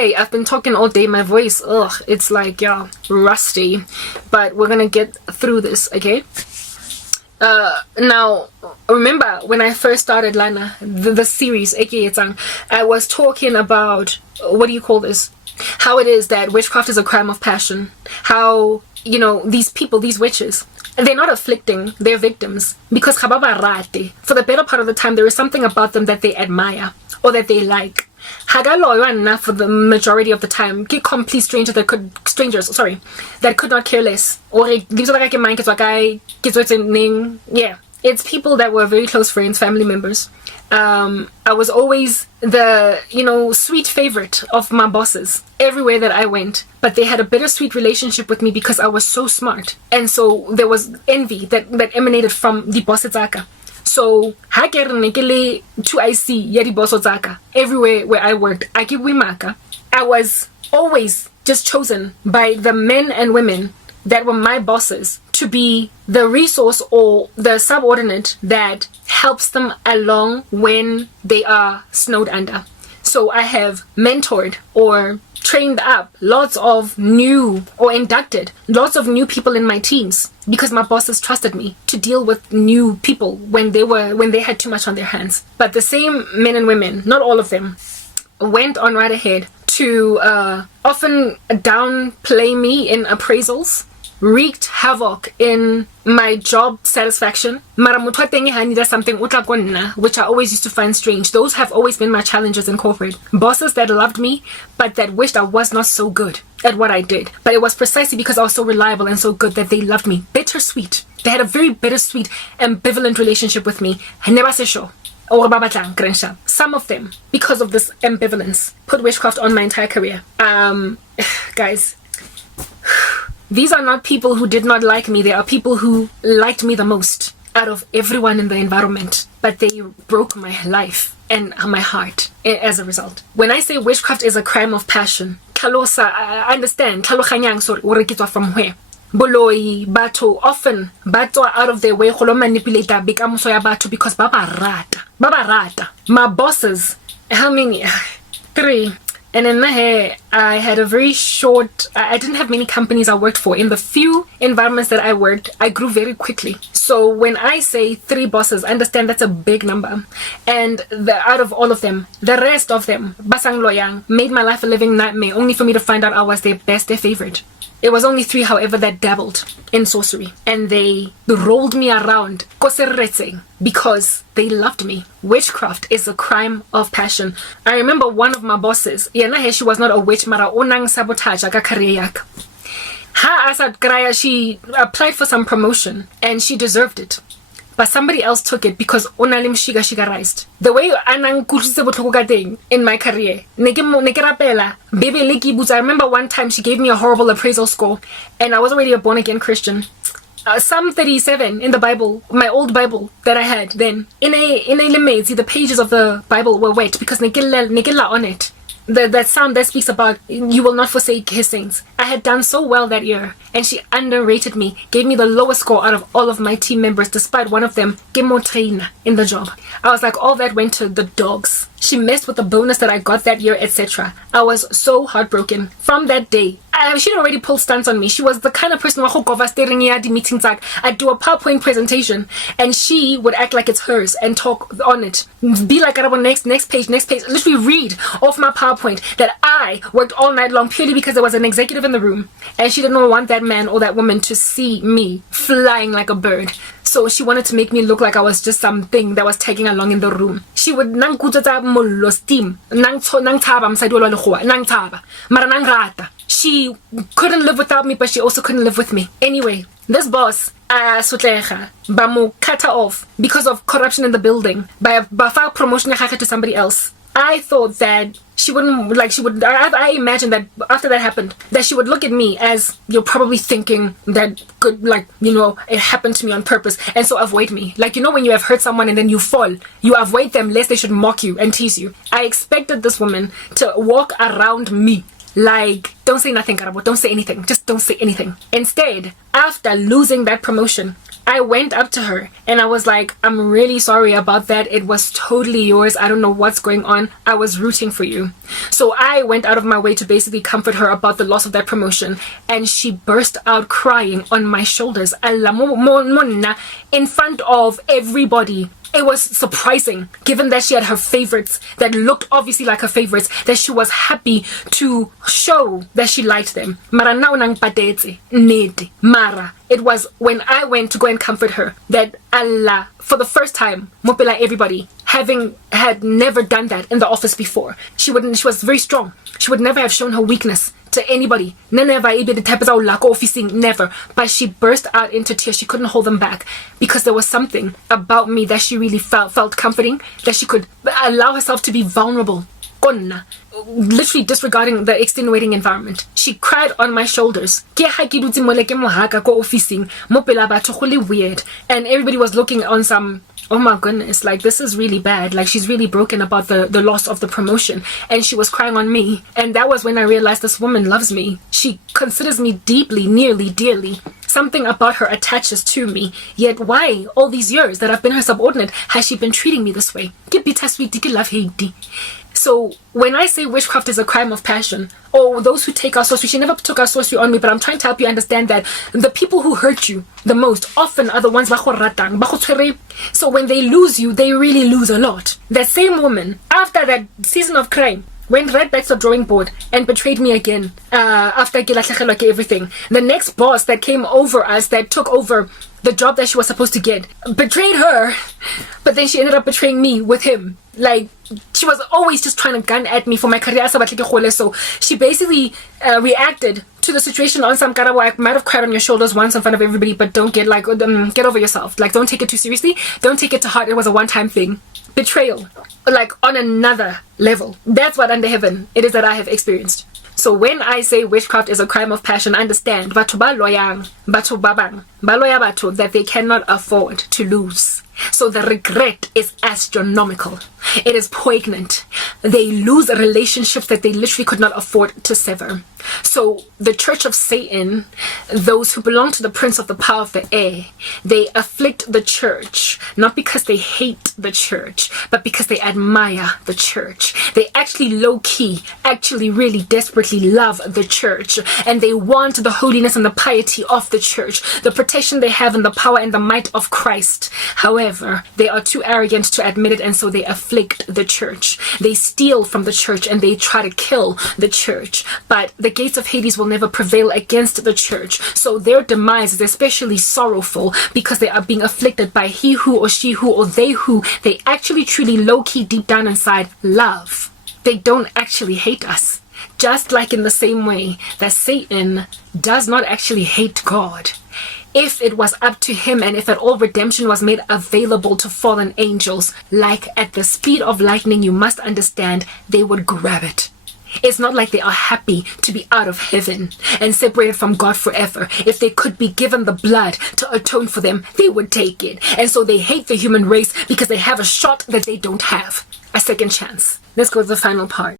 Okay, I've been talking all day. My voice, it's like, yeah, rusty. But we're gonna get through this, okay? Now, remember when I first started Lana, the series, aka Tsang, I was talking about, what do you call this? How it is that witchcraft is a crime of passion. How, you know, these people, these witches, they're not afflicting their victims because for the better part of the time, there is something about them that they admire or that they like. For the majority of the time, complete strangers that could not care less. Or yeah, it's people that were very close friends, family members. I was always the, you know, sweet favorite of my bosses everywhere that I went, but they had a bittersweet relationship with me because I was so smart, and so there was envy that emanated from the bosses. So everywhere where I worked, I was always just chosen by the men and women that were my bosses to be the resource or the subordinate that helps them along when they are snowed under. So I have mentored or trained up lots of new or inducted lots of new people in my teams because my bosses trusted me to deal with new people when they had too much on their hands. But the same men and women, not all of them, went on right ahead to often downplay me in appraisals, wreaked havoc in my job satisfaction. Something which I always used to find strange. Those have always been my challenges in corporate. Bosses that loved me, but that wished I was not so good at what I did. But it was precisely because I was so reliable and so good that they loved me. Bittersweet. They had a very bittersweet, ambivalent relationship with me. Some of them, because of this ambivalence, put witchcraft on my entire career. Guys, these are not people who did not like me. They are people who liked me the most out of everyone in the environment. But they broke my life and my heart as a result. When I say witchcraft is a crime of passion, I understand. From where? Boloi, Bato, often Bato out of their way to manipulate Bato because Baba Rata. My bosses, how many? 3. And in Nahe, I had a very short, I didn't have many companies I worked for. In the few environments that I worked, I grew very quickly. So when I say 3 bosses, I understand that's a big number. And out of all of them, the rest of them, Basang Loyang, made my life a living nightmare, only for me to find out I was their best, their favorite. It was only 3, however, that dabbled in sorcery. And they rolled me around because they loved me. Witchcraft is a crime of passion. I remember one of my bosses, she was not a witch, mara onang sabotage aga career yak. She applied for some promotion and she deserved it. But somebody else took it because onalim shiga raised. The way anang kutlise botlhoko thing in my career. I remember one time she gave me a horrible appraisal score and I was already a born again Christian. Psalm 37 in the Bible, my old Bible that I had then. In a limits, the pages of the Bible were wet because negilla on it. That psalm that speaks about you will not forsake his saints. I had done so well that year and she underrated me, gave me the lowest score out of all of my team members despite one of them train in the job. I was like, all that went to the dogs. She messed with the bonus that I got that year, etc. I was so heartbroken. From that day, she'd already pulled stunts on me. She was the kind of person who meetings. I'd do a PowerPoint presentation and she would act like it's hers and talk on it. Be like, next page. Literally read off my PowerPoint that I worked all night long purely because there was an executive in the room and she didn't want that man or that woman to see me flying like a bird. So she wanted to make me look like I was just something that was tagging along in the room. She would steam. She couldn't live without me, but she also couldn't live with me. Anyway, this boss, Bamu cut her off because of corruption in the building by promotion to somebody else. I thought that she wouldn't, I imagined that after that happened, that she would look at me as, you're probably thinking that could, it happened to me on purpose, and so avoid me. When you have hurt someone and then you fall, you avoid them lest they should mock you and tease you. I expected this woman to walk around me Like, don't say nothing, Karabo. Don't say anything. Just don't say anything. Instead, after losing that promotion, I went up to her and I was like, I'm really sorry about that. It was totally yours. I don't know what's going on. I was rooting for you. So I went out of my way to basically comfort her about the loss of that promotion. And she burst out crying on my shoulders in front of everybody. It was surprising, given that she had her favorites that looked obviously like her favorites, that she was happy to show that she liked them. Mara it was when I went to go and comfort her that Allah, for the first time, mopela everybody, having had never done that in the office before. She was very strong. She would never have shown her weakness to anybody. Never. But she burst out into tears. She couldn't hold them back because there was something about me that she really felt comforting, that she could allow herself to be vulnerable. Literally disregarding the extenuating environment. She cried on my shoulders. Weird. And everybody was looking on some, oh my goodness, like this is really bad. Like she's really broken about the loss of the promotion. And she was crying on me. And that was when I realized this woman loves me. She considers me deeply, nearly, dearly. Something about her attaches to me. Yet why, all these years that I've been her subordinate, has she been treating me this way? So when I say witchcraft is a crime of passion, or those who take our sorcery, she never took our sorcery on me, but I'm trying to help you understand that the people who hurt you the most often are the ones. So when they lose you, they really lose a lot. That same woman, after that season of crime, went right back to the drawing board and betrayed me again. After everything, the next boss that came over us, that took over the job that she was supposed to get, betrayed her, but then she ended up betraying me with him. Like, she was always just trying to gun at me for my career. So she basically reacted to the situation on some cara where I might have cried on your shoulders once in front of everybody, but don't get get over yourself. Like, don't take it too seriously. Don't take it to heart. It was a one-time thing. Betrayal, like on another level. That's what under heaven it is that I have experienced. So when I say witchcraft is a crime of passion, understand that they cannot afford to lose. So the regret is astronomical. It is poignant. They lose relationships that they literally could not afford to sever. So the church of Satan, those who belong to the prince of the power of the air, they afflict the church, not because they hate the church, but because they admire the church. They actually low-key, actually really desperately love the church, and they want the holiness and the piety of the church, the protection they have in the power and the might of Christ. However, they are too arrogant to admit it, and so they afflict the church. They steal from the church and they try to kill the church. But the gates of Hades will never prevail against the church. So their demise is especially sorrowful because they are being afflicted by he who or she who or they who they actually truly low-key deep down inside love. They don't actually hate us. Just like in the same way that Satan does not actually hate God. If it was up to him and if at all redemption was made available to fallen angels, like at the speed of lightning, you must understand they would grab it. It's not like they are happy to be out of heaven and separated from God forever. If they could be given the blood to atone for them, they would take it. And so they hate the human race because they have a shot that they don't have. A second chance. Let's go to the final part.